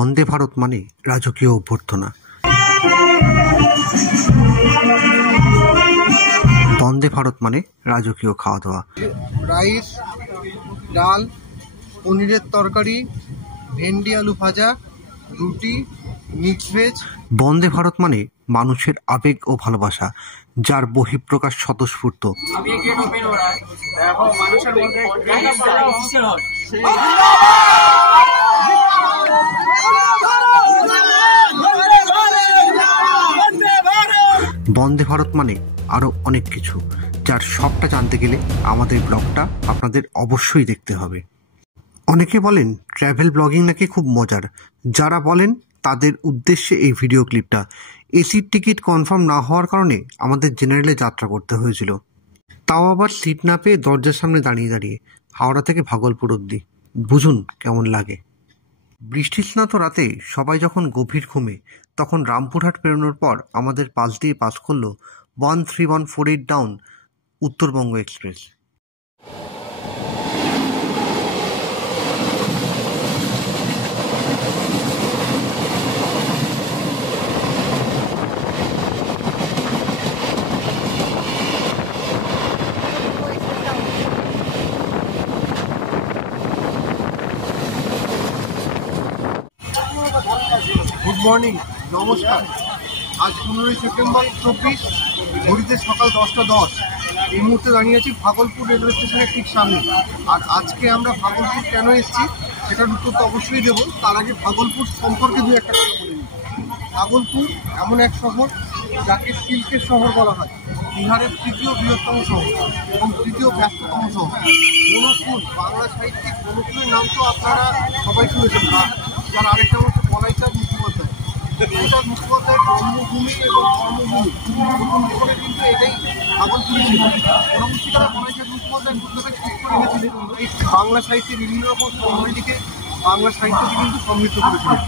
বন্দে ভারত মানে রাজকীয় অভ্যর্থনা। বন্দে ভারত মানে রাজকীয় খাওয়া দাওয়া। রাইস, ডাল, পনিরের তরকারি, ভেন্ডি আলু ভাজা, রুটি, মিক্স ভেজ। বন্দে ভারত মানে মানুষের আবেগ ও ভালোবাসা, যার বহিঃপ্রকাশ স্বতঃস্ফূর্ত। বন্দে ভারত মানে আরো অনেক কিছু, যার সবটা জানতে গেলে আমাদের ব্লগটা আপনাদের অবশ্যই দেখতে হবে। অনেকে বলেন ট্র্যাভেল ব্লগিং নাকি খুব মজার। যারা বলেন তাদের উদ্দেশ্যে এই ভিডিও ক্লিপটা। এসির টিকিট কনফার্ম না হওয়ার কারণে আমাদের জেনারেলে যাত্রা করতে হয়েছিল, তাও আবার সিট না পেয়ে দরজার সামনে দাঁড়িয়ে দাঁড়িয়ে, হাওড়া থেকে ভাগলপুর অবধি। বুঝুন কেমন লাগে। বৃষ্টিস্নাত রাতে সবাই যখন গভীর ঘুমে, তখন রামপুরহাট পেরোনোর পর আমাদের পাশ দিয়ে পাস করল 13148 down Uttarbanga express. Good morning, নমস্কার। আজ 15 সেপ্টেম্বর 24, ঘড়িতে সকাল 10টা 10। এই মুহূর্তে দাঁড়িয়ে আছি ভাগলপুর রেলওয়ে স্টেশনের ঠিক সামনে। আর আজকে আমরা ভাগলপুর কেন এসেছি সেটার উত্তর তো অবশ্যই দেবো। তার আগে ভাগলপুর সম্পর্কে দু একটা কথা বলে নিই। ভাগলপুর এমন এক শহর যাকে সিল্কের শহর বলা হয়। বিহারের তৃতীয় বৃহত্তম শহর এবং তৃতীয় ব্যস্ততম শহর। বনফুল, বাংলা সাহিত্যিক বনফুলের নাম তো আপনারা সবাই শুনেছেন। যার আরেকটা হচ্ছে বলাইচাঁদ মুখোপাধ্যায়। বলাইচাঁদ মুখোপাধ্যায়ের জন্মভূমি এবং কর্মভূমি প্রথম জীবনে কিন্তু এটাই ভাগলপুরে ছিল। পরবর্তীকালে বলাইচাঁদ মুখোপাধ্যায় বুদ্ধকে ঠিক করে গেছিলেন এই বাংলা সাহিত্যের বিভিন্ন রকম শহরটিকে, বাংলা সাহিত্যকে কিন্তু সমৃদ্ধ করেছিলেন।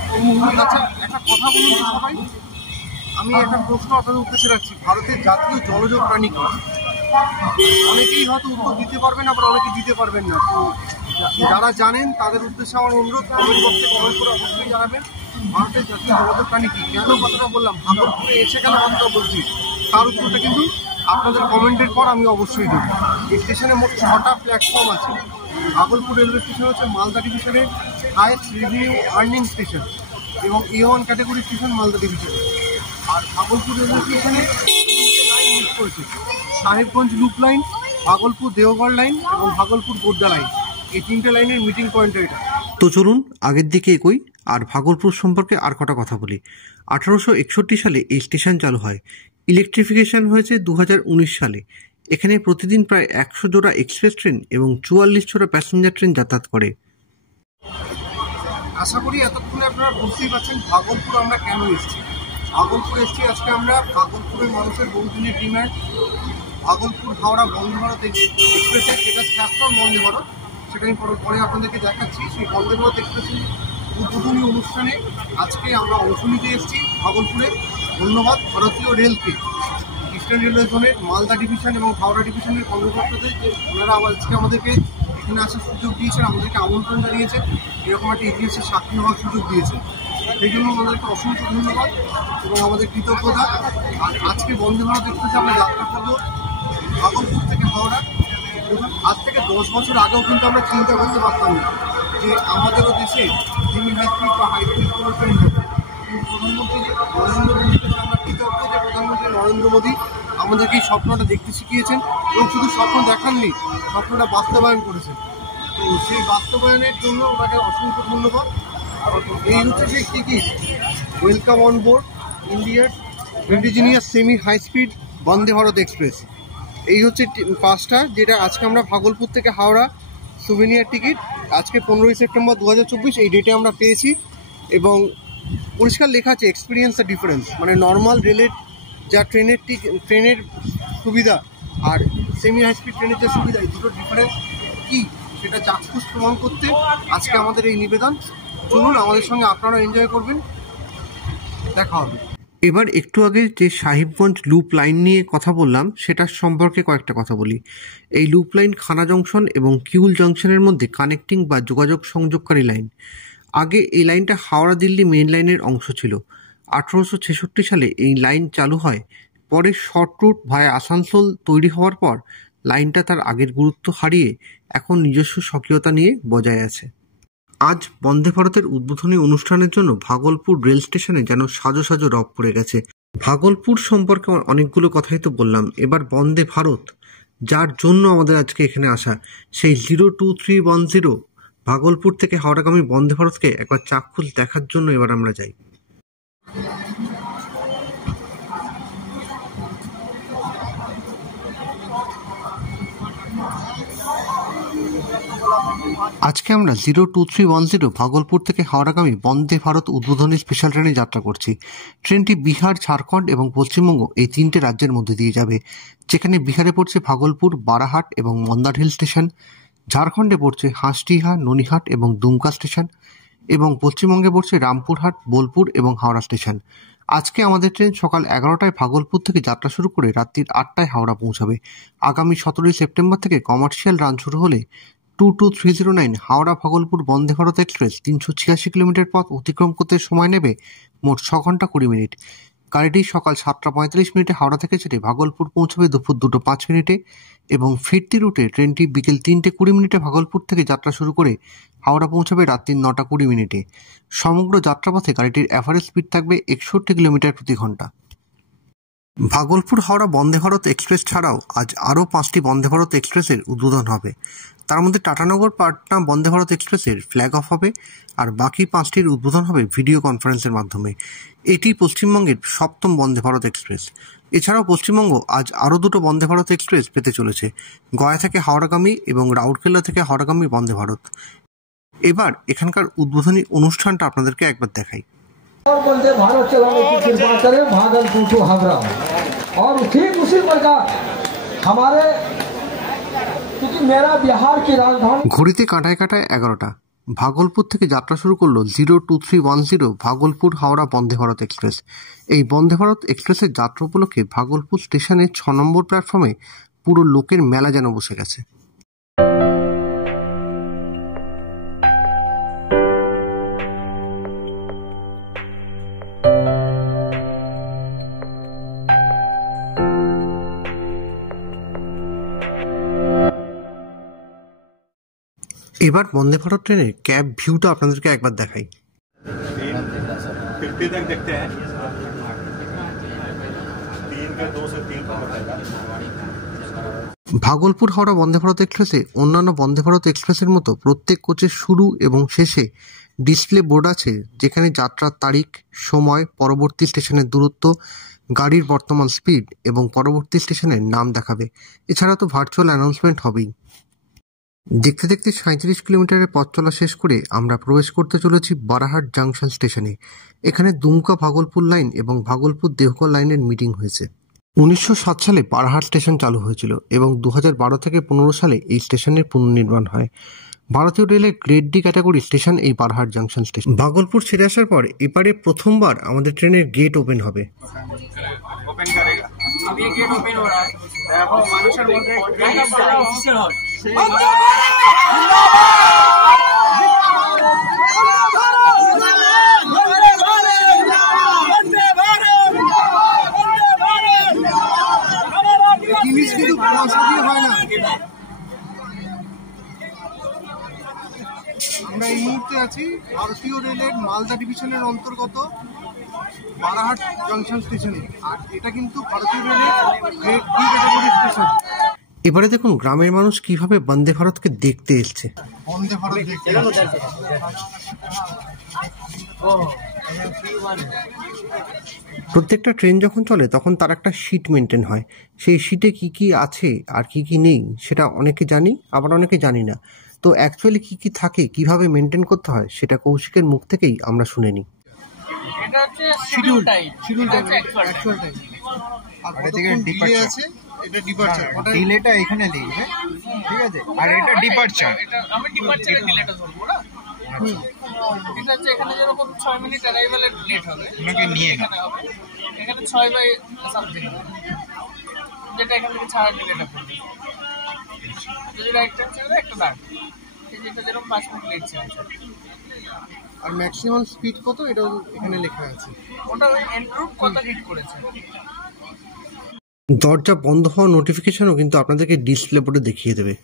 আচ্ছা, একটা কথা বলুন তো সবাই, আমি একটা প্রশ্ন আপনাদের উদ্দেশ্যে রাখছি। ভারতের জাতীয় জলজ প্রাণী কি? অনেকেই হয়তো উত্তর দিতে পারবেন, আবার অনেকে দিতে পারবেন না। তো যারা জানেন তাদের উদ্দেশ্যে আমার অনুরোধ, কমেন্ট বক্সে কমেন্ট করে অবশ্যই জানাবেন ভারতের জাতীয় জলজ প্রাণী কি। কেন কথাটা বললাম, ভাগলপুরে এসে কেন কথাটা বলছি, তার উত্তরটা কিন্তু আপনাদের কমেন্টের পর আমি অবশ্যই দেবো। এই স্টেশনে মোট 6টা প্ল্যাটফর্ম আছে। ভাগলপুর রেলওয়ে স্টেশন হচ্ছে মালদা ডিভিশনের হাইয়েস্ট রেভিনিউ আর্নিং স্টেশন এবং A1 category station Malda division. আর ভাগলপুর রেলওয়ে স্টেশনে লাইন মিস করেছে: Sahebganj loop line, Bhagalpur Deoghar line এবং ভাগলপুর গোড্ডা লাইন। এই 3টে লাইনের মিটিং পয়েন্ট এটা। তো চলুন আগের দিকে এগোই আর ভাগলপুর সম্পর্কে আর কটা কথা বলি। 1861 সালে এই স্টেশন চালু হয়। ইলেকট্রিফিকেশন হয়েছে 2019 সালে। এখানে প্রতিদিন প্রায় 100 জোড়া এক্সপ্রেস ট্রেন এবং 44 জোড়া প্যাসেঞ্জার ট্রেন যাতায়াত করে। আশা করি এতক্ষণে আপনারা বুঝতেই পারছেন ভাগলপুর আমরা কেন এসেছি। ভাগলপুর এসেছি আজকে আমরা ভাগলপুরের মানুষের বহুদিনের ডিম্যান্ড ভাগলপুর হাওড়া বন্দে ভারত এক্সপ্রেসের যেটা প্ল্যাটফর্ম বন্দে ভারত, সেটা আমি পরে আপনাদেরকে দেখাচ্ছি। সেই বন্দে ভারত এক্সপ্রেসের উদ্বোধনী অনুষ্ঠানে আজকে আমরা অংশ নিতে এসেছি ভাগলপুরে। ধন্যবাদ ভারতীয় রেলকে, ইস্টার্ন রেলওয়ে জোনের মালদা ডিভিশন এবং হাওড়া ডিভিশনের কর্মকর্তাদের, যে ওনারা আজকে আমাদেরকে এখানে আসার সুযোগ দিয়েছেন, আমাদেরকে আমন্ত্রণ জানিয়েছেন, এরকম একটা ইতিহাসের সাক্ষী হওয়ার সুযোগ দিয়েছেন। সেই জন্য আমাদেরকে অসংখ্য ধন্যবাদ এবং আমাদের কৃতজ্ঞতা। আর আজকে বন্দে ভারত এক্সপ্রেসে আমরা যাত্রা করবো ভাগলপুর থেকে হাওড়া। আজ থেকে 10 বছর আগেও কিন্তু আমরা চিন্তা করতে পারতাম না যে আমাদেরও দেশে সেমি হাই স্পিড বা হাই স্পিড কোনো ট্রেন হবে। কিন্তু প্রধানমন্ত্রী নরেন্দ্র মোদীর কাছে আমরা কৃতজ্ঞ যে প্রধানমন্ত্রী নরেন্দ্র মোদী আমাদেরকে এই স্বপ্নটা দেখতে শিখিয়েছেন এবং শুধু স্বপ্ন দেখাননি, স্বপ্নটা বাস্তবায়ন করেছেন। তো সেই বাস্তবায়নের জন্য ওনাকে অসংখ্য ধন্যবাদ। এই হচ্ছে সেই টিকিট। ওয়েলকাম অন বোর্ড ইন্ডিয়ার ইন্ডিজিনিয়াস সেমি হাই স্পিড বন্দে ভারত এক্সপ্রেস। এই হচ্ছে পাসটা, যেটা আজকে আমরা ভাগলপুর থেকে হাওড়া সুভেনিয়ার টিকিট আজকে 15 সেপ্টেম্বর 2024 এই ডেটে আমরা পেয়েছি। এবং পরিষ্কার লেখা আছে এক্সপিরিয়েন্স দ্য ডিফারেন্স, মানে নর্মাল রেলের যা ট্রেনের সুবিধা আর সেমি হাই স্পিড ট্রেনের যে সুবিধা, এই দুটোর ডিফারেন্স কী সেটা চাক্ষুষ প্রমাণ করতে আজকে আমাদের এই নিবেদন। চলুন আমাদের সঙ্গে আপনারা এনজয় করবেন, দেখা হবে। এবার একটু আগে যে সাহেবগঞ্জ লুপ লাইন নিয়ে কথা বললাম সেটার সম্পর্কে কয়েকটা কথা বলি। এই লুপ লাইন খানা জংশন এবং কিউল জংশনের মধ্যে কানেক্টিং বা যোগাযোগ সংযোগকারী লাইন। আগে এই লাইনটা হাওড়া দিল্লি মেন লাইনের অংশ ছিল। 1866 সালে এই লাইন চালু হয়। পরে শর্ট রুট ভায়া আসানসোল তৈরি হওয়ার পর লাইনটা তার আগের গুরুত্ব হারিয়ে এখন নিজস্ব স্বকীয়তা নিয়ে বজায় আছে। আজ বন্দে ভারতের উদ্বোধনী অনুষ্ঠানের জন্য ভাগলপুর রেল স্টেশনে যেন সাজো সাজো রব পড়ে গেছে। ভাগলপুর সম্পর্কে অনেকগুলো কথাই তো বললাম, এবার বন্দে ভারত, যার জন্য আমাদের আজকে এখানে আসা, সেই 02310 ভাগলপুর থেকে হাওড়াগামী বন্দে ভারতকে একবার চাক্ষুষ দেখার জন্য এবার আমরা যাই। আজকে আমরা 02310 ভাগলপুর থেকে হাওড়াগামী বন্দে ভারত উদ্বোধনী স্পেশাল ট্রেনে যাত্রা করছি। ট্রেনটি বিহার, ঝাড়খণ্ড এবং পশ্চিমবঙ্গ এই 3টে রাজ্যের মধ্যে দিয়ে যাবে, যেখানে বিহারে পড়ছে ভাগলপুর, বারাহাট এবং মন্দারহিল স্টেশন, ঝাড়খণ্ডে পড়ছে হাঁসডিহা, ননিহাট এবং দুমকা স্টেশন, এবং পশ্চিমবঙ্গে পড়ছে রামপুরহাট, বোলপুর এবং হাওড়া স্টেশন। আজকে আমাদের ট্রেন সকাল 11টায় ভাগলপুর থেকে যাত্রা শুরু করে রাত্রির 8টায় হাওড়া পৌঁছাবে। আগামী 17 সেপ্টেম্বর থেকে কমার্শিয়াল রান শুরু হলে 22309 হাওড়া ভাগলপুর বন্দে ভারত এক্সপ্রেস 386 কিলোমিটার পথ অতিক্রম করতে সময় নেবে মোট 6 ঘন্টা 20 মিনিট। গাড়িটি সকাল 7:45 হাওড়া থেকে ছেড়ে ভাগলপুর পৌঁছবে দুপুর 2:05 এবং ফিরতি রুটে ট্রেনটি বিকেল 3:20 ভাগলপুর থেকে যাত্রা শুরু করে হাওড়া পৌঁছবে রাত্রি 9:20। সমগ্র যাত্রাপথে গাড়িটির অ্যাভারেজ স্পিড থাকবে 61 কিলোমিটার প্রতি ঘন্টা। ভাগলপুর হাওড়া বন্দে ভারত এক্সপ্রেস ছাড়াও আজ আরও 5টি বন্দে ভারত এক্সপ্রেসের উদ্বোধন হবে। তার মধ্যে টাটানগর পাটনা বন্দে ভারত এক্সপ্রেসের ফ্ল্যাগ অফ হবে, আর বাকি 5টির উদ্বোধন হবে ভিডিও কনফারেন্সের মাধ্যমে। এটি পশ্চিমবঙ্গের 7ম বন্দে ভারত এক্সপ্রেস। এছাড়াও পশ্চিমবঙ্গ আজ আরও 2টো বন্দে ভারত এক্সপ্রেস পেতে চলেছে, গয়া থেকে হাওড়াগামী এবং রাউরকেলা থেকে হাওড়াগামী বন্দে ভারত। এবার এখানকার উদ্বোধনী অনুষ্ঠানটা আপনাদেরকে একবার দেখাই। वंदे भारत चलाने की कृपा करें भागलपुर टू हावड़ा, और ठीक उसी प्रकार हमारे, क्योंकि मेरा बिहार की राजधानी। ঘড়িতে কাঁটায় কাঁটায় 11টা। ভাগলপুর থেকে যাত্রা শুরু করলো 02310 ভাগলপুর হাওড়া বন্দে ভারত এক্সপ্রেস। এই বন্দে ভারত এক্সপ্রেসের যাত্রা উপলক্ষে ভাগলপুর স্টেশনের 6 নম্বর প্ল্যাটফর্মে পুরো লোকের মেলা যেন বসে গেছে। এবার বন্দে ভারত ট্রেনের ক্যাব ভিউটা আপনাদেরকে একবার দেখাই। ভাগলপুর হাওড়া বন্দে ভারত এক্সপ্রেসে অন্যান্য বন্দে ভারত এক্সপ্রেসের মতো প্রত্যেক কোচের শুরু এবং শেষে ডিসপ্লে বোর্ড আছে, যেখানে যাত্রার তারিখ, সময়, পরবর্তী স্টেশনের দূরত্ব, গাড়ির বর্তমান স্পিড এবং পরবর্তী স্টেশনের নাম দেখাবে। এছাড়া তো ভার্চুয়াল অ্যানাউন্সমেন্ট হবেই। দেখতে দেখতে 37 কিলোমিটারের পথ চলা শেষ করে আমরা প্রবেশ করতে চলেছি বারাহাট জাংশন স্টেশনে। এখানে দুমকা ভাগলপুর লাইন এবং ভাগলপুর দেহগড় লাইনের মিটিং হয়েছে। 1907 সালে বারাহাট স্টেশন চালু হয়েছিল এবং 2012 থেকে 15 সালে এই স্টেশনের পুনর্নির্মাণ হয়। ভারতীয় রেলের গ্রেড ডি ক্যাটাগরি স্টেশন এই বারাহাট জাংশন স্টেশন। ভাগলপুর ছেড়ে আসার পর এবারে প্রথমবার আমাদের ট্রেনের গেট ওপেন হবে। আমরা এই মুহূর্তে আছি ভারতীয় রেলের মালদা ডিভিশনের অন্তর্গত বারাহাট জংশন স্টেশনে, আর এটা কিন্তু ভারতীয় রেলের গ্রেড ডি ক্যাটাগরি স্টেশন। এবারে দেখুন গ্রামের মানুষ কিভাবে বন্দে ভারতকে দেখতে এসছে। বন্দে ভারত দেখতে প্রত্যেকটা ট্রেন যখন চলে তখন তার একটা শিট মেনটেন হয়। সেই শিটে কি কি আছে আর কি কি নেই সেটা অনেকে জানি, আবার অনেকে জানি না। তো অ্যাকচুয়ালি কি কি থাকে, কিভাবে মেনটেন করতে হয়, সেটা কৌশিকের মুখ থেকেই আমরা শুনে নিই। এটা হচ্ছে শিডিউল টাইম, অ্যাকচুয়াল টাইম। আর এদিকে ডিলে আছে, এটা ডিপারচার। ডিলেটা এখানে লিখবে, ঠিক আছে? আর এটা ডিপারচার, এটা আমি ডিপারচারের ডিলেটা ধরবো না। এটা হচ্ছে এখানে যেরকম 6 মিনিট অ্যারাইভালের লেট হবে, ওনাকে নিয়ে এখানে হবে, এখানে 6 বাই সামথিং হবে, যেটা এখান থেকে ছাড়া ডিলেটা পড়বে। যদি রাইট টাইম ছিল একটা দাগ, এই যেটা যেরকম 5 মিনিট লেট ছিল, আর ম্যাক্সিমাম স্পিড কত এটাও এখানে লেখা আছে। ওটা ওই এন্ড্রয়েড কত হিট করেছে। দরজা বন্ধ হওয়ার নোটিফিকেশনও কিন্তু আপনাদেরকে ডিসপ্লে বোর্ডে দেখিয়ে দেবে।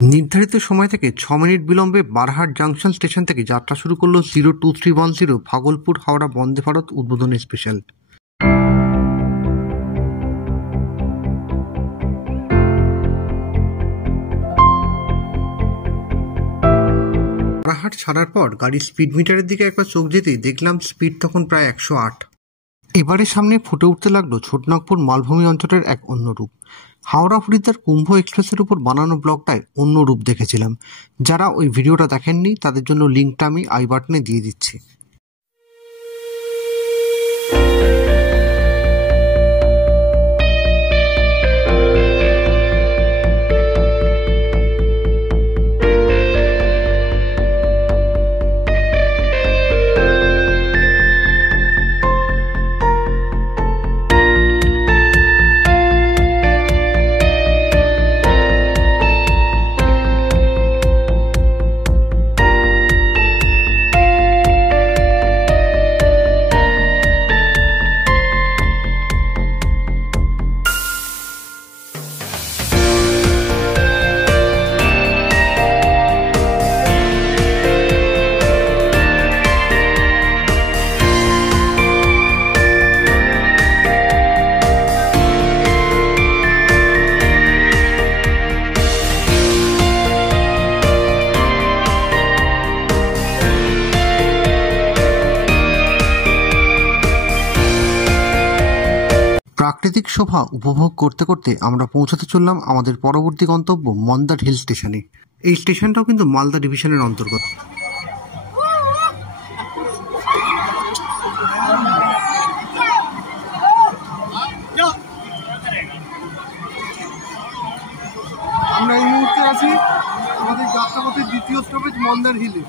নির্ধারিত সময় থেকে 6 মিনিট বিলম্বে বারহাট জাংশন স্টেশন থেকে যাত্রা শুরু করলো 02310 ভাগলপুর হাওড়া বন্দে ভারত উদ্বোধনী স্পেশাল। বারহাট ছাড়ার পর গাড়ির স্পিড মিটারের দিকে একবার চোখ যেতেই দেখলাম স্পিড তখন প্রায় 108। এবারে সামনে ফুটে উঠতে লাগলো ছোটনাগপুর মালভূমি অঞ্চলের এক অন্য রূপ। হাওড়া হরিদ্বার কুম্ভ এক্সপ্রেসের উপর বানানো ব্লগটায় অন্য রূপ দেখেছিলাম। যারা ওই ভিডিওটা দেখেননি তাদের জন্য লিঙ্কটা আমি আই বাটনে দিয়ে দিচ্ছি। প্রাকৃতিক শোভা উপভোগ করতে করতে আমরা পৌঁছাতে চললাম আমাদের পরবর্তী গন্তব্য মন্দার হিল স্টেশনে। এই স্টেশনটাও কিন্তু মালদা ডিভিশনের অন্তর্গত। আমরা এই মুহূর্তে আছি আমাদের যাত্রাপথের দ্বিতীয় স্টপেজ মন্দার হিলে।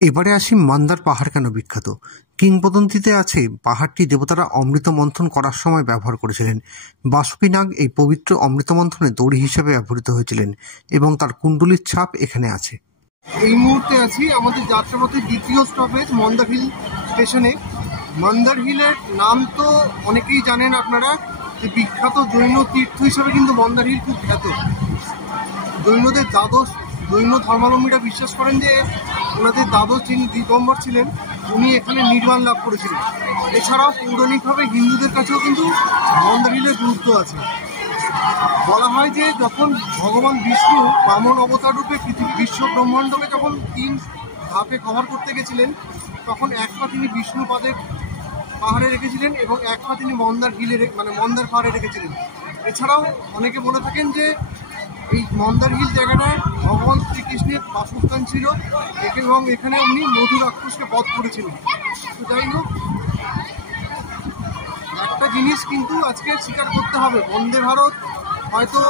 এবারে আসি মান্দার পাহাড় কেন বিখ্যাত। কিংবদন্তিতে আছে পাহাড়টি দেবতারা অমৃত মন্থন করার সময় ব্যবহার করেছিলেন। বাসুকী নাগ এই পবিত্র অমৃত মন্থনে দড়ি হিসেবে ব্যবহৃত হয়েছিলেন এবং তার কুণ্ডলীর ছাপ এখানে আছে। এই মুহূর্তে আছি আমাদের যাত্রাপথের দ্বিতীয় স্টপেজ মন্দার হিল স্টেশনে। মন্দার হিলের নাম তো অনেকেই জানেন আপনারা, যে বিখ্যাত জৈন তীর্থ হিসেবে কিন্তু মন্দার হিল খুব খ্যাত। জৈনদের দ্বাদশ জৈন ধর্মাবলম্বীরা বিশ্বাস করেন যে ওনাদের দ্বাদশ যিনি দিগম্বর ছিলেন উনি এখানে নির্বাণ লাভ করেছিলেন। এছাড়াও পৌরাণিকভাবে হিন্দুদের কাছেও কিন্তু মন্দার হিলের গুরুত্ব আছে। বলা হয় যে যখন ভগবান বিষ্ণু বামন অবতার রূপে বিশ্ব ব্রহ্মাণ্ডকে যখন 3 ধাপে কভার করতে গেছিলেন তখন এক পা তিনি বিষ্ণু পাহাড়ে রেখেছিলেন এবং এক পা তিনি মন্দার হিলে মন্দার পাহাড়ে রেখেছিলেন। এছাড়াও অনেকে বলে থাকেন যে এই মন্দার হিল জায়গাটা ভগবান শ্রীকৃষ্ণের বাসস্থান ছিল এবং এখানে উনি মধু রাক্ষসকে বধ করেছিলেন। তো যাই হোক, একটা জিনিস কিন্তু আজকে স্বীকার করতে হবে, বন্দে ভারত হয়তো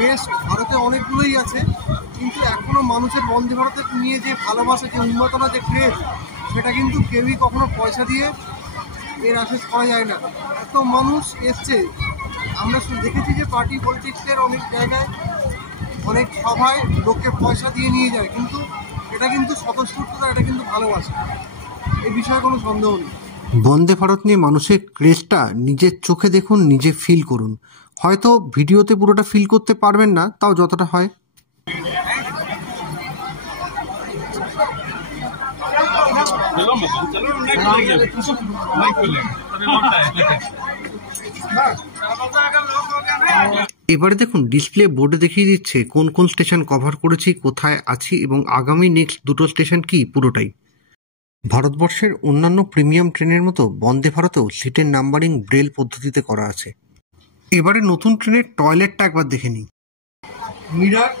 বেশ ভারতে অনেকগুলোই আছে, কিন্তু এখনো মানুষের বন্দে ভারতের নিয়ে যে ভালোবাসা, যে উন্মাদনা, যে ক্রেজ, সেটা কিন্তু কেউই কখনো পয়সা দিয়ে এর অ্যাসেস করা যায় না। এত মানুষ এসছে, আমরা দেখেছি যে পার্টি পলিটিক্সের অনেক জায়গায় অনেক সভায় লোককে পয়সা দিয়ে নিয়ে যায়, কিন্তু এটা কিন্তু স্বতঃস্ফূর্ততা, এটা কিন্তু ভালোবাসা, এই বিষয়ে কোনো সন্দেহ নেই। বন্দে ভারত নিয়ে মানুষের ক্রেজটা নিজের চোখে দেখুন, নিজে ফিল করুন। হয়তো ভিডিওতে পুরোটা ফিল করতে পারবেন না, তাও যতটা হয়। এবারে দেখুন ডিসপ্লে বোর্ডে দেখিয়ে দিচ্ছে কোন কোন স্টেশন কভার করেছি, কোথায় আছি এবং আগামী নেক্সট 2টো স্টেশন কি, পুরোটাই। ভারতবর্ষের অন্যান্য প্রিমিয়াম ট্রেনের মতো বন্দে ভারতেও সিটের নাম্বারিং ব্রেল পদ্ধতিতে করা আছে। এবারে নতুন ট্রেনের টয়লেটটা একবার দেখে নিই। Mirror,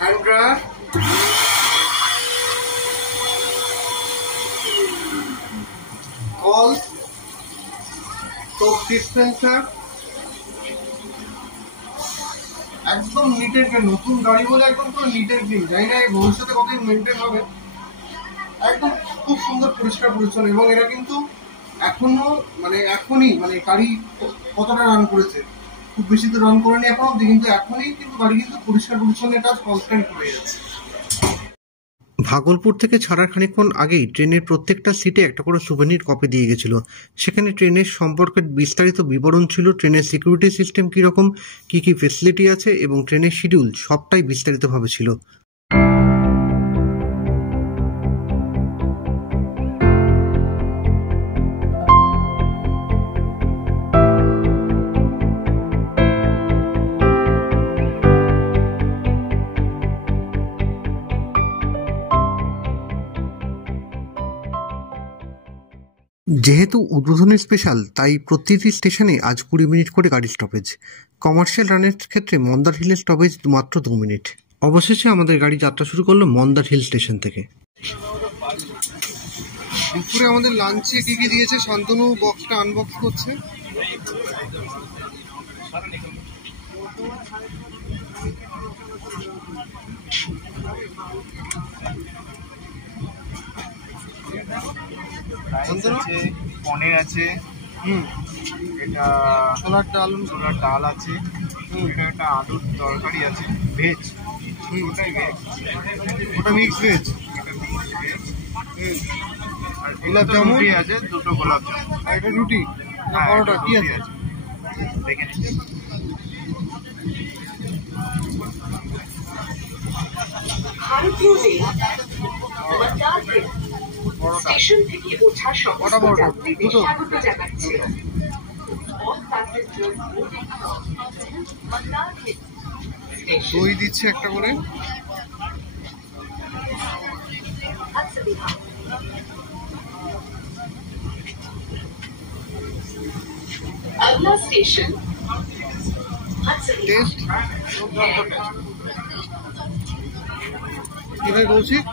hand dryer, call, soap dispenser, একদম নিট এন্ড ক্লিন, নতুন গাড়ি বলে একদম পুরো নিট এন্ড ক্লিন। জানি না ভবিষ্যতে কতদিন মেনটেন হবে, একদম খুব সুন্দর পরিষ্কার পরিচ্ছন্ন। এবং এরা কিন্তু এখনই গাড়ি কতটা রান করেছে, খুব বেশি তো রান করেনি এখন অব্দি, কিন্তু এখনই কিন্তু গাড়ি কিন্তু পরিষ্কার পরিচ্ছন্ন কাজ কনস্ট্যান্ট করে যাচ্ছে। ভাগলপুর থেকে ছাড়ার খানিকক্ষণ আগেই ট্রেনের প্রত্যেকটা সিটে একটা করে সুভেনির কপি দিয়ে গেছিল। সেখানে ট্রেনের সম্পর্কে বিস্তারিত বিবরণ ছিল, ট্রেনের সিকিউরিটি সিস্টেম কীরকম, কী কী ফেসিলিটি আছে এবং ট্রেনের শিডিউল সবটাই বিস্তারিতভাবে ছিল। যেহেতু উদ্বোধনী স্পেশাল, তাই প্রতিটি স্টেশনে আজ 20 মিনিট করে গাড়ি স্টপেজ। কমার্শিয়াল রানের ক্ষেত্রে মন্দার হিলের স্টপেজ মাত্র 2 মিনিট। অবশেষে আমাদের গাড়ি যাত্রা শুরু করলো মন্দার হিল স্টেশন থেকে। দুপুরে আমাদের লাঞ্চে কি কি দিয়েছে, শান্তনু বক্সটা আনবক্স করছে। পনির আছে, এটা ছোলার ডাল আছে, এটা একটা আলুর তরকারি আছে, ভেজ, ওটাই ভেজ, ওটা মিক্স ভেজ, আর গোলাপ জামুন আছে, 2টো গোলাপ জামুন, আর এটা রুটি না পরোটা কি আছে দেখে নিচ্ছি। স্টেশন থেকে ওঠা সমস্ত যাত্রীদের স্বাগত জানাচ্ছে। দই দিচ্ছে একটা করে। अगला स्टेशन টেস্ট কি ভাই কৌশিক,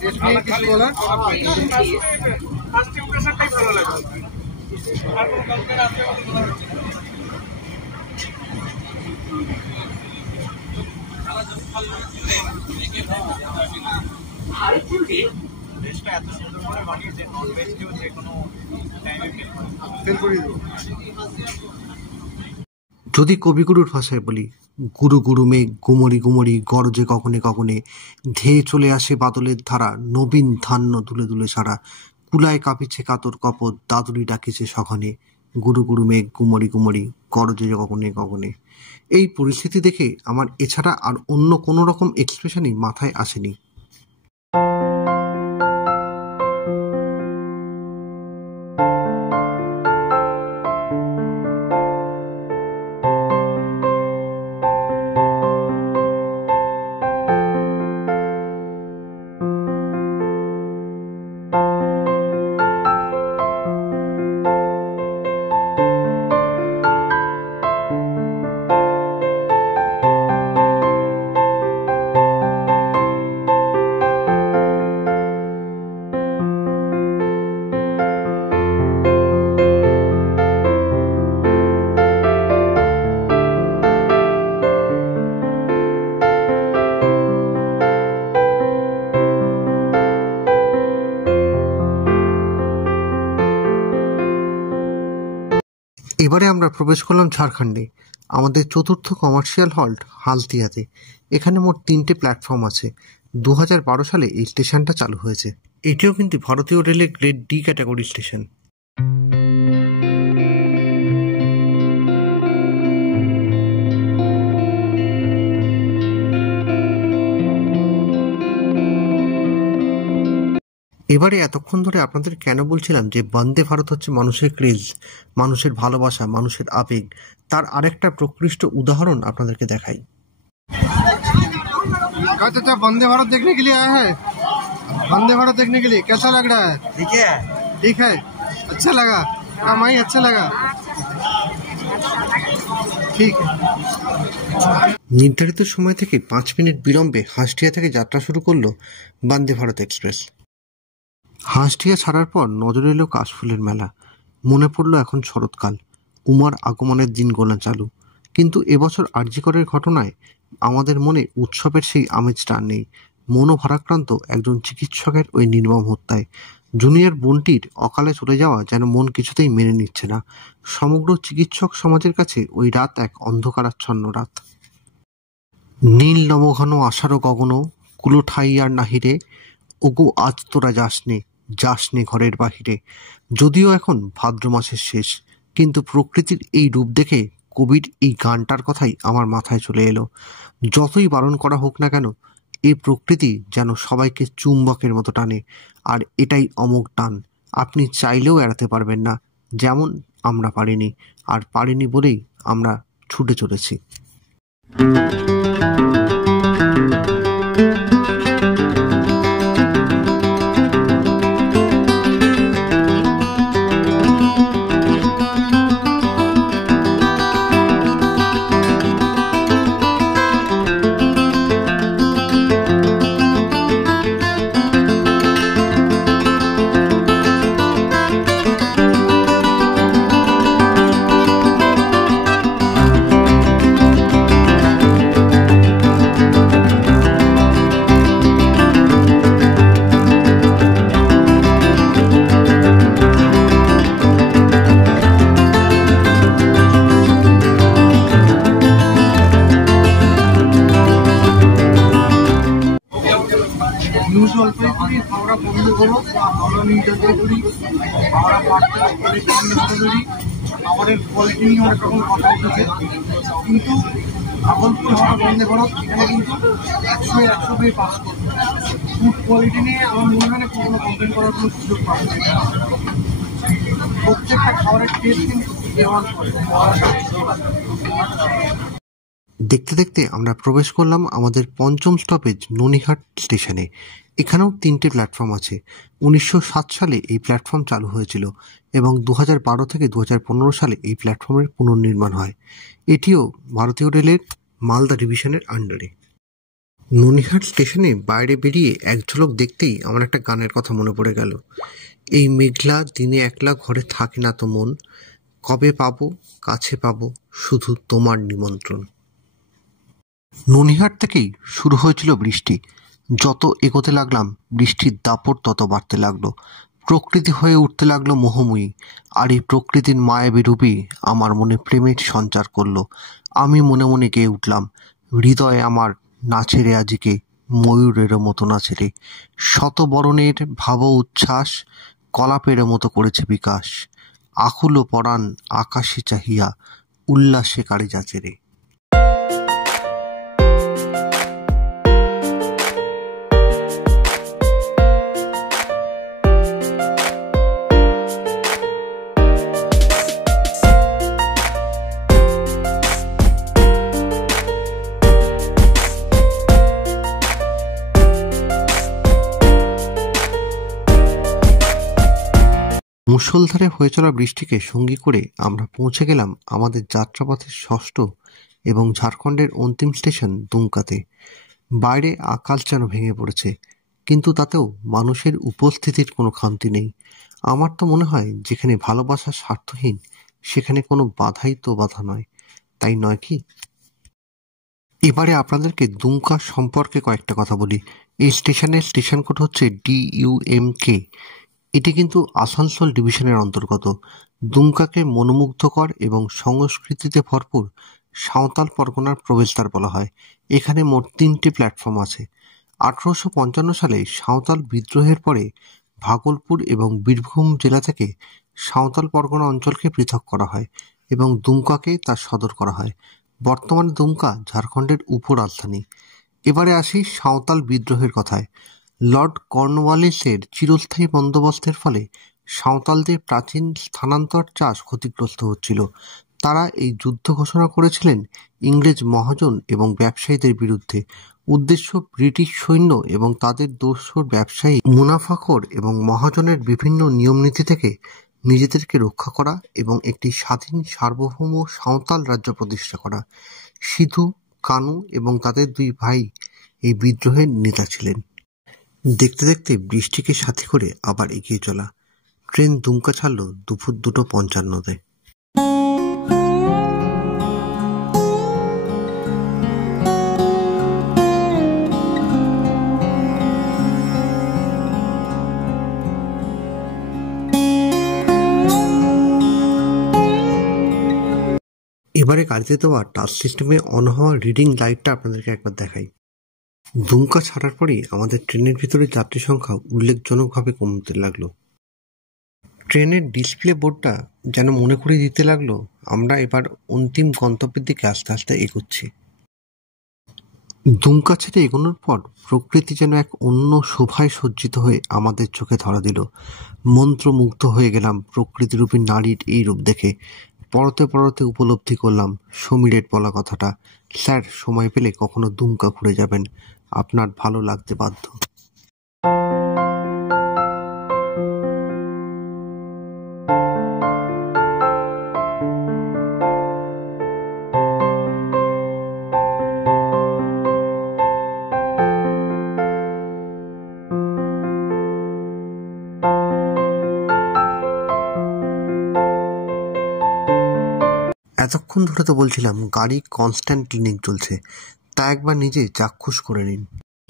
টেস্ট নিয়ে কিছু বলার? ফার্স্ট ইমপ্রেশনটাই ভালো লাগে। আর কোনো কালকে রাতে ভেজটা এত সুন্দর করে বানিয়েছে, নন ভেজকেও যে কোনো টাইমে ফেল করিয়ে দেবো। যদি কবিগুরুর ভাষায় বলি, গুরু গুরু মেঘ গুমরি গুমরি গরজে কখনে কখনে, ধেয়ে চলে আসে বাদলের ধারা, নবীন ধান্য দুলে দুলে সারা, কুলায় কাঁপিছে কাতর কপদ, দাদুরি ডাকিছে সঘনে, গুরু গুরু মেঘ গুমরি গুমরি গরজে কখনে কখনে। এই পরিস্থিতি দেখে আমার এছাড়া আর অন্য কোনো রকম এক্সপ্রেশনই মাথায় আসেনি। এবারে আমরা প্রবেশ করলাম ঝাড়খণ্ডে, আমাদের চতুর্থ কমার্শিয়াল হল্ট হালদিয়াতে। এখানে মোট 3টে প্ল্যাটফর্ম আছে। 2012 সালে এই স্টেশনটা চালু হয়েছে। এটিও কিন্তু ভারতীয় রেলের গ্রেড ডি ক্যাটাগরি স্টেশন। এবারে এতক্ষণ ধরে আপনাদের কেন বলছিলাম যে বন্দে ভারত হচ্ছে মানুষের ক্রেজ, মানুষের ভালোবাসা, মানুষের আবেগ, তার আরেকটা প্রকৃষ্ট উদাহরণ আপনাদেরকে দেখাই। चाचा वंदे भारत देखने के लिए आया है, वंदे भारत देखने के लिए कैसा लग रहा है? ठीक है, अच्छा लगा, कमाई अच्छा लगा, ঠিক। নির্ধারিত সময় থেকে 5 মিনিট বিলম্বে হাঁসটিয়া থেকে যাত্রা শুরু করলো বন্দে ভারত এক্সপ্রেস। হাঁসটিয়া ছাড়ার পর নজরে এলো কাশফুলের মেলা। মনে পড়লো এখন শরৎকাল, উমার আগমনের দিন গোনা চালু। কিন্তু এবছর আরজিকরের ঘটনায় আমাদের মনে উৎসবের সেই আমেজটা আর নেই। মনোভারাক্রান্ত একজন চিকিৎসকের ওই নির্মম হত্যায় জুনিয়র বোনটির অকালে চলে যাওয়া যেন মন কিছুতেই মেনে নিচ্ছে না। সমগ্র চিকিৎসক সমাজের কাছে ওই রাত এক অন্ধকারাচ্ছন্ন রাত। নীল নবঘন আষাঢ় গগন কুলো ঠাই আর নাহিরে, ওগো আজ তোরা যাসনে ঘরের বাহিরে। যদিও এখন ভাদ্র মাসের শেষ, কিন্তু প্রকৃতির এই রূপ দেখে কবির এই গানটার কথাই আমার মাথায় চলে এলো। যতই বারণ করা হোক না কেন, এই প্রকৃতি যেন সবাইকে চুম্বকের মতো টানে, আর এটাই অমোঘ টান। আপনি চাইলেও এড়াতে পারবেন না, যেমন আমরা পারিনি, আর পারিনি বলেই আমরা ছুটে চলেছি। নিউ জলপাইগুড়ি হাওড়া বন্ধ করো, হাওড়া নিউ জলপাইগুড়ি হাওড়া পাটনা তৈরি, খাবারের কোয়ালিটি নিয়ে অনেক রকম কথা উঠেছে, কিন্তু ভাগলপুর হাওড়া বন্ধ করো এখানে কিন্তু 100 পাস করবে। ফুড কোয়ালিটি নিয়ে আমার মনে হয় না কোনো কমপ্লেন করার কোনো সুযোগ পাবে না। প্রত্যেকটা খাবারের টেস্ট কিন্তু দেখতে দেখতে আমরা প্রবেশ করলাম আমাদের পঞ্চম স্টপেজ ননিহাট স্টেশনে। এখানেও 3টে প্ল্যাটফর্ম আছে। 1907 সালে এই প্ল্যাটফর্ম চালু হয়েছিল এবং 2012 থেকে 2015 সালে এই প্ল্যাটফর্মের পুনর্নির্মাণ হয়। এটিও ভারতীয় রেলের মালদা ডিভিশনের আন্ডারে। ননিহাট স্টেশনে বাইরে বেরিয়ে এক ঝলক দেখতেই আমার একটা গানের কথা মনে পড়ে গেল। এই মেঘলা দিনে একলা ঘরে থাকে না তো মন, কবে পাবো কাছে পাবো শুধু তোমার নিমন্ত্রণ। ননিহাট থেকেই শুরু হয়েছিল বৃষ্টি। যত এগোতে লাগলাম বৃষ্টির দাপট তত বাড়তে লাগলো। প্রকৃতি হয়ে উঠতে লাগলো মোহময়ী, আর এই প্রকৃতির মায়াবী রূপই আমার মনে প্রেমের সঞ্চার করলো। আমি মনে মনে গেয়ে উঠলাম, হৃদয়ে আমার নাচে রে আজিকে ময়ূরেরও মতো নাচে রে, শত বরণের ভাব উচ্ছ্বাস কলাপের মতো করেছে বিকাশ, আকুল পরাণ আকাশে চাহিয়া উল্লাসে কারি যাচে রে। মুষলধারে হয়ে চলা বৃষ্টিকে সঙ্গী করে আমরা পৌঁছে গেলাম আমাদের যাত্রাপথের ষষ্ঠ এবং ঝাড়খণ্ডের অন্তিম স্টেশন দুমকাতে। বাইরে আকাশ যেন ভেঙে পড়েছে, কিন্তু তাতেও মানুষের উপস্থিতির কোনো খামতি নেই। আমার তো মনে হয় যেখানে ভালোবাসা স্বার্থহীন সেখানে কোনো বাধাই তো বাধা নয়, তাই নয় কি? এবারে আপনাদেরকে দুমকা সম্পর্কে কয়েকটা কথা বলি। এই স্টেশনের স্টেশন কোড হচ্ছে DUMK। এটি কিন্তু আসানসোল ডিভিশনের অন্তর্গত। দুমকাকে মনোমুগ্ধকর এবং সংস্কৃতিতে ভরপুর সাঁওতাল পরগনার প্রবেশদ্বার বলা হয়। এখানে মোট 3টে প্ল্যাটফর্ম আছে। 1855 সালে সাঁওতাল বিদ্রোহের পরে ভাগলপুর এবং বীরভূম জেলা থেকে সাঁওতাল পরগনা অঞ্চলকে পৃথক করা হয় এবং দুমকাকে তার সদর করা হয়। বর্তমানে দুমকা ঝাড়খণ্ডের উপরাজধানী। এবারে আসি সাঁওতাল বিদ্রোহের কথায়। লর্ড কর্নওয়ালিসের চিরস্থায়ী বন্দোবস্তের ফলে সাঁওতালদের প্রাচীন স্থানান্তর চাষ ক্ষতিগ্রস্ত হচ্ছিল। তারা এই যুদ্ধ ঘোষণা করেছিলেন ইংরেজ মহাজন এবং ব্যবসায়ীদের বিরুদ্ধে। উদ্দেশ্য ব্রিটিশ সৈন্য এবং তাদের দোসর ব্যবসায়ী মুনাফাখোর এবং মহাজনের বিভিন্ন নিয়মনীতি থেকে নিজেদেরকে রক্ষা করা এবং একটি স্বাধীন সার্বভৌম সাঁওতাল রাজ্য প্রতিষ্ঠা করা। সিধু কানু এবং তাদের 2 ভাই এই বিদ্রোহের নেতা ছিলেন। দেখতে দেখতে বৃষ্টিকে সাথী করে আবার এগিয়ে চলা। ট্রেন দুমকা ছাড়ল দুপুর 2:55-তে। এবারে গাড়িতে দেওয়া টাচ সিস্টেমে অন হওয়া রিডিং লাইটটা আপনাদেরকে একবার দেখাই। দুমকা ছাড়ার পরেই আমাদের ট্রেনের ভিতরে যাত্রী সংখ্যা উল্লেখজনকভাবে কমতে লাগলো। ট্রেনের ডিসপ্লে বোর্ডটা যেন মনে করে দিতে লাগলো আমরা এবার অন্তিম গন্তব্যের দিকে আস্তে আস্তে এগোচ্ছি। দুমকা ছেড়ে এগোনোর পর প্রকৃতি যেন এক অন্য শোভায় সজ্জিত হয়ে আমাদের চোখে ধরা দিল। মন্ত্রমুগ্ধ হয়ে গেলাম প্রকৃতিরূপী নারীর এই রূপ দেখে। পরতে পরতে উপলব্ধি করলাম সমীরের বলা কথাটা, স্যার সময় পেলে কখনো দুমকা ঘুরে যাবেন, আপনার ভালো লাগতে বাধ্য। এতক্ষণ ধরে তো বলছিলাম গাড়ি কনস্ট্যান্ট ক্লিনিং চলছে, তা একবার নিজে চাক্ষুষ করে নিন।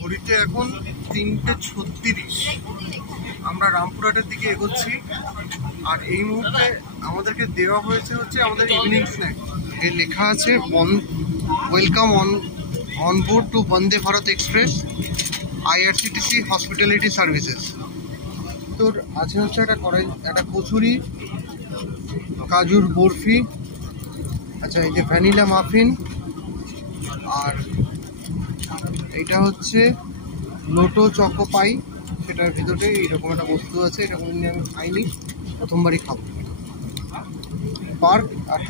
ঘড়িতে এখন 3:36, আমরা রামপুরহাটের দিকে এগোচ্ছি। আর এই মুহূর্তে আমাদেরকে দেওয়া হয়েছে হচ্ছে আমাদের ইভিনিং স্ন্যাক। এর লেখা আছে welcome on board to Vande Bharat express IRCTC hospitality services. তোর আছে হচ্ছে একটা কচুরি, কাজুর বরফি, আচ্ছা এই যে ভ্যানিলা মাফিন, আর এইটা হচ্ছে লোটো চকো পাই, সেটার ভিতরে এইরকম একটা বস্তু আছে। এটা কোনোদিন আমি খাইনি, প্রথমবারই খাবো। পার্ক আর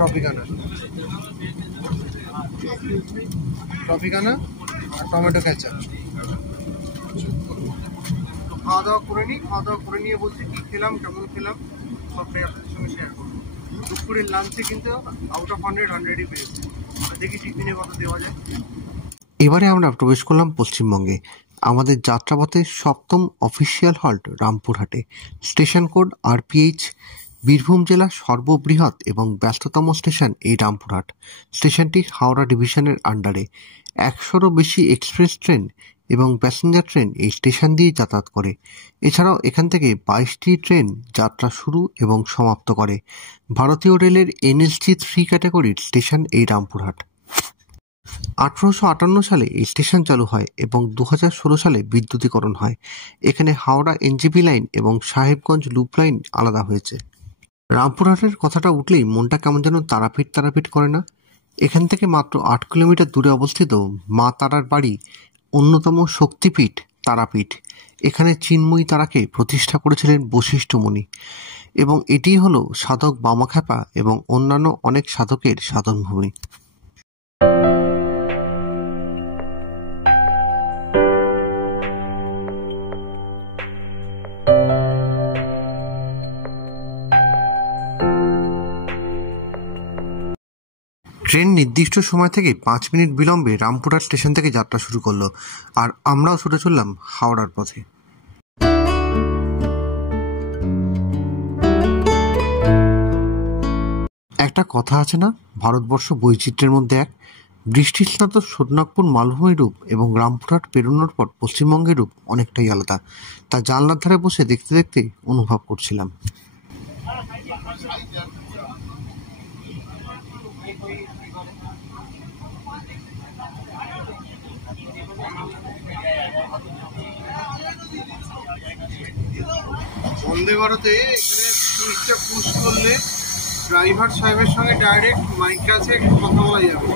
ট্রপিকানা আর টমেটো কেচাপ। খাওয়া দাওয়া করে নিয়ে বলছি কী খেলাম, কেমন খেলাম, সবটাই আপনাদের সঙ্গে শেয়ার করবো। দুপুরের লাঞ্চে কিন্তু আউট অফ 100ই পেয়েছি। দেখি টিফিনে কত দেওয়া যায়। এবারে আমরা প্রবেশ করলাম পশ্চিমবঙ্গে। আমাদের যাত্রাপথে 7ম অফিসিয়াল হল্ট রামপুরহাটে। Station code RPH। বীরভূম জেলার সর্ববৃহৎ এবং ব্যস্ততম স্টেশন এই রামপুরহাট। স্টেশনটি হাওড়া ডিভিশনের আন্ডারে। 100রও বেশি এক্সপ্রেস ট্রেন এবং প্যাসেঞ্জার ট্রেন এই স্টেশন দিয়ে যাতায়াত করে। এছাড়াও এখান থেকে 22টি ট্রেন যাত্রা শুরু এবং সমাপ্ত করে। ভারতীয় রেলের NSG 3 ক্যাটাগরির স্টেশন এই রামপুরহাট। 1858 সালে এই স্টেশন চালু হয় এবং 2016 সালে বিদ্যুতীকরণ হয়। এখানে হাওড়া NGP লাইন এবং সাহেবগঞ্জ লুপ লাইন আলাদা হয়েছে। রামপুরহাটের কথাটা উঠলেই মনটা কেমন যেন তারাপীঠ করে না? এখান থেকে মাত্র 8 কিলোমিটার দূরে অবস্থিত মা তারার বাড়ি অন্যতম শক্তিপীঠ তারাপীঠ। এখানে চিন্ময়ী তারাকে প্রতিষ্ঠা করেছিলেন বশিষ্ঠ মুনি এবং এটিই হলো সাধক বামাখ্যাপা এবং অন্যান্য অনেক সাধকের সাধনভূমি। ট্রেন নির্দিষ্ট সময় থেকে 5 মিনিট বিলম্বে রামপুরহাট স্টেশন থেকে যাত্রা শুরু করলো, আর আমরাও ছুটে চললাম হাওড়ার পথে। একটা কথা আছে না, ভারতবর্ষ বৈচিত্র্যের মধ্যে এক। বৃষ্টিস্নাত সোনাগপুর মালভূমির রূপ এবং রামপুরহাট পেরোনোর পর পশ্চিমবঙ্গের রূপ অনেকটাই আলাদা। তা জানলার ধারে বসে দেখতে দেখতে অনুভব করছিলাম। বন্দে ভারতে এখানে সুইচটা পুশ করলে ড্রাইভার সাহেবের সঙ্গে ডাইরেক্ট মাইক আছে কথা বলা যাবে।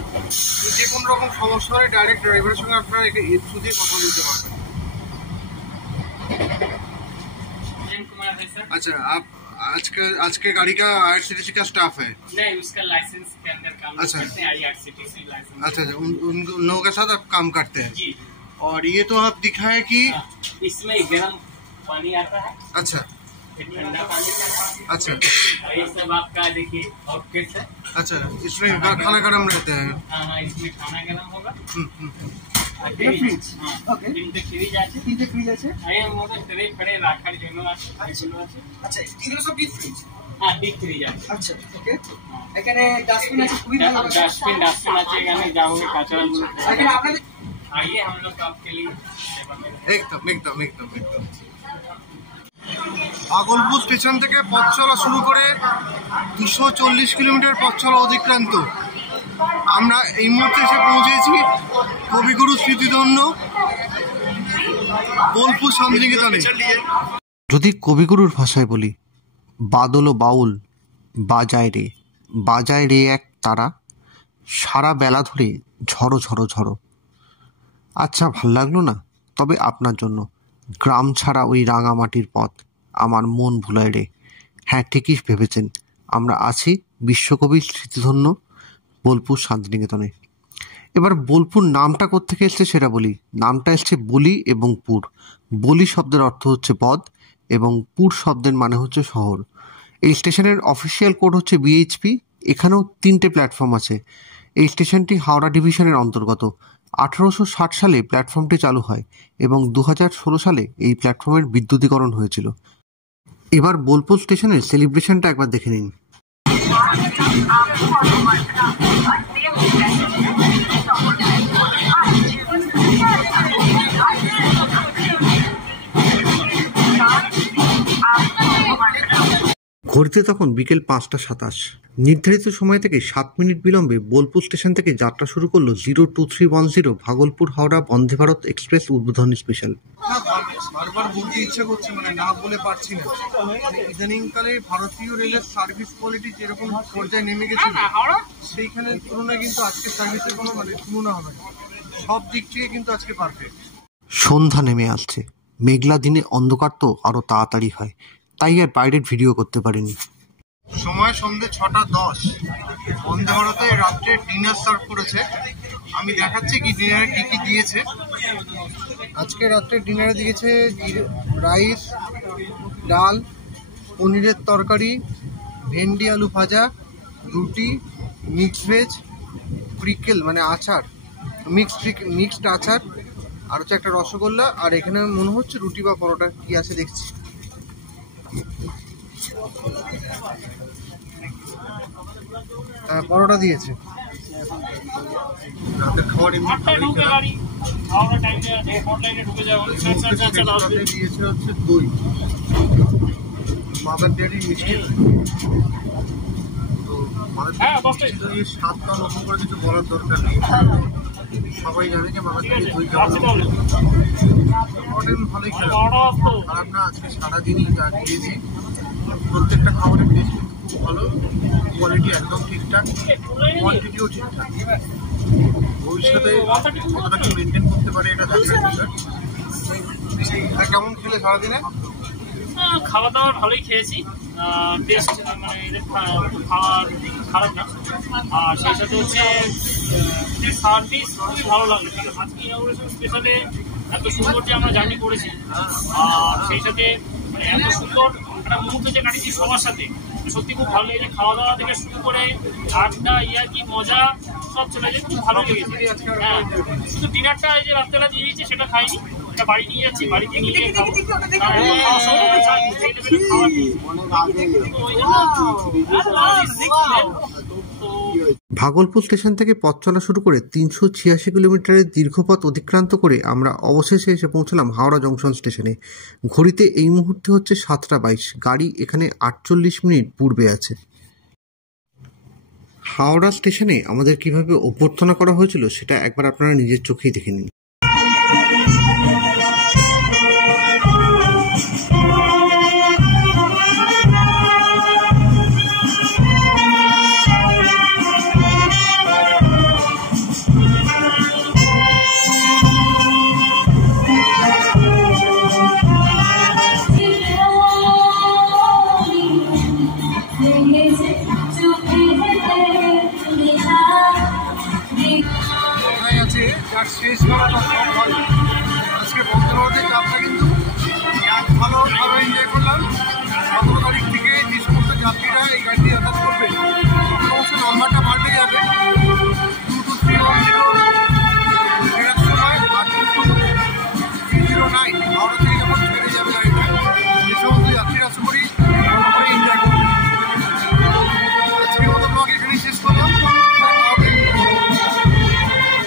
যে কোনো রকম সমস্যা হলে ডাইরেক্ট ড্রাইভারের সঙ্গে আপনারা এর থ্রু দিয়ে কথা বলতে পারবেন। अच्छा, आप आज के गाड़ी का IRCTC का स्टाफ है? नहीं, उसका लाइसेंस के अंदर काम करते हैं, IRCTC लाइसेंस। अच्छा, उन लोगों के साथ आप काम करते हैं जी। और ये तो आप दिखाए कि इसमें गर्म पानी आता है, अच्छा ठंडा पानी आता है, अच्छा, ये सब आपका देखिए आउटकेट है। अच्छा, इसमें खाना गर्म रहते हैं? हाँ, इसमें खाना गर्म होगा। ফ্রিজ ওকে, তিনটে ফ্রিজ আছে এই মধ্যে ট্রে ফ্রে রাখার জন্য আছে, এগুলো আছে। আচ্ছা, এগুলো সব ডিপ ফ্রিজ? হ্যাঁ, ডিপ ফ্রিজ আছে। আচ্ছা, ওকে। এখানে ডাস্টবিন আছে, খুবই ভালো ডাস্টবিন আছে। এখানে যা হবে কাঁচাগুলো এখানে আপনাদের आइए हम लोग आपके लिए एकदम। ভাগলপুর স্টেশন থেকে পথ চলা শুরু করে 240 কিলোমিটার পথ চলা অতিক্রান্ত। আমরা এই মুহূর্তে এসে পৌঁছেছি কবিগুরু স্মৃতিধন্য বোলপুর শান্তিনিকেতনে। যদি কবিগুরুর ভাষায় বলি, বাদল ও বাউল বাজায় রে এক তারা, সারা বেলা ধরে ঝড়ো ঝড়ো ঝড়ো। আচ্ছা, ভাল লাগলো না? তবে আপনার জন্য গ্রাম ছাড়া ওই রাঙামাটির পথ আমার মন ভুলায় রে। হ্যাঁ, ঠিকই ভেবেছেন, আমরা আছি বিশ্বকবির স্মৃতিধন্য বোলপুর শান্তিনিকেতনে। এবার বোলপুর নামটা কোত্থেকে এসছে সেটা বলি। নামটা এসছে বলি এবং পুর। বলি শব্দের অর্থ হচ্ছে বধ এবং পুর শব্দের মানে হচ্ছে শহর। এই স্টেশনের অফিসিয়াল কোড হচ্ছে বিএইচপি। এখানেও 3টে প্ল্যাটফর্ম আছে। এই স্টেশনটি হাওড়া ডিভিশনের অন্তর্গত। 1860 সালে প্ল্যাটফর্মটি চালু হয় এবং 2016 সালে এই প্ল্যাটফর্মের বিদ্যুতীকরণ হয়েছিল। এবার বোলপুর স্টেশনের সেলিব্রেশনটা একবার দেখে নিন। ঘড়িতে তখন বিকেল 5:27। নির্ধারিত সময় থেকে 7 মিনিট বিলম্বে বোলপুর স্টেশন থেকে যাত্রা শুরু করলো 02310 ভাগলপুর হাওড়া বন্দে ভারত এক্সপ্রেস উদ্বোধনী স্পেশাল। বারবার বলতে ইচ্ছে করছে, না বলে পারছি না। ইদানিংকালে ভারতীয় রেলের সার্ভিস কোয়ালিটি যেরকম পর্যায়ে নেমে গেছে, সেইখানে তুলনায় কিন্তু আজকে সার্ভিসের কোনো তুলনা হবে না। সব দিক থেকে কিন্তু আজকে পারফেক্ট। সন্ধ্যা নেমে আসছে। মেঘলা দিনে অন্ধকার তো আরো তাড়াতাড়ি হয়, তাই আর বাইরের ভিডিও করতে পারিনি। সময় সন্ধ্যে 6:10। বন্দে ভারতে রাত্রে ডিনার সার্ভ করেছে। আমি দেখাচ্ছি কি ডিনারে কি কি দিয়েছে। আজকে রাত্রে ডিনারে দিয়েছে রাইস, ডাল, পনিরের তরকারি, ভেন্ডি আলু ভাজা, রুটি, মিক্স ভেজ, প্রিকেল মানে আচার, মিক্সড আচার, আর হচ্ছে একটা রসগোল্লা। আর এখানে মনে হচ্ছে রুটি বা পরোটা কি আছে দেখছি। পরোটা দিয়েছে। রাতের খাবার এমনি দিয়েছে হচ্ছে দই, মাদার ডেয়ারি মিষ্টি দই। তো মাদার ডেয়ারি দইয়ের স্বাদটা লক্ষ্য করে কিছু বলার দরকার নেই, সবাই জানে যে মাদার ডেয়ারি দই কেমন। ভালোই খেলাম, খারাপ না। আজকে সারাদিনই যা খেয়েছি, প্রত্যেকটা খাবারের টেস্ট খুব ভালো, কোয়ালিটি একদম ঠিকঠাক, কোয়ান্টিটিও ঠিকঠাক। ভবিষ্যতে কতটা কি মেনটেন করতে পারে এটা দেখার বিষয়। কেমন খেলে সারাদিনে? খাওয়া দাওয়া ভালোই খেয়েছি, টেস্ট মানে খাওয়ার খারাপ না। আর সেই সাথে হচ্ছে সার্ভিস খুবই ভালো লাগলো। আজকে ইনঅগ্রেশন স্পেশালে এত সুন্দর যে আমরা জার্নি করেছি, আর সেই সাথে এত সুন্দর একটা মুহূর্ত যে কাটিয়েছি সবার সাথে, সত্যি খুব ভালো লেগেছে। খাওয়া দাওয়া থেকে শুরু করে আড্ডা, ইয়ার্কি, মজা সব চলে যায়, খুব ভালো লেগেছে। হ্যাঁ, শুধু ডিনারটা এই যে রাত্রেবেলা দিয়ে দিয়েছে সেটা খাইনি, এটা বাড়ি নিয়ে যাচ্ছি, বাড়িতে গিয়ে খাবো। ভাগলপুর স্টেশন থেকে পথ চলা শুরু করে 386 কিলোমিটারের দীর্ঘপথ অতিক্রান্ত করে আমরা অবশেষে এসে পৌঁছলাম হাওড়া জংশন স্টেশনে। ঘড়িতে এই মুহূর্তে হচ্ছে 7:22। গাড়ি এখানে 48 মিনিট পূর্বে আছে। হাওড়া স্টেশনে আমাদের কিভাবে অভ্যর্থনা করা হয়েছিল সেটা একবার আপনারা নিজের চোখেই দেখে নিন। শেষ করাটা সব ভালো। আজকে বন্দে ভারতের যাত্রা কিন্তু ভালোভাবে এনজয় করলাম। 17 তারিখ থেকে যে সমস্ত যাত্রীরা এই গাড়িতে যাতায়াত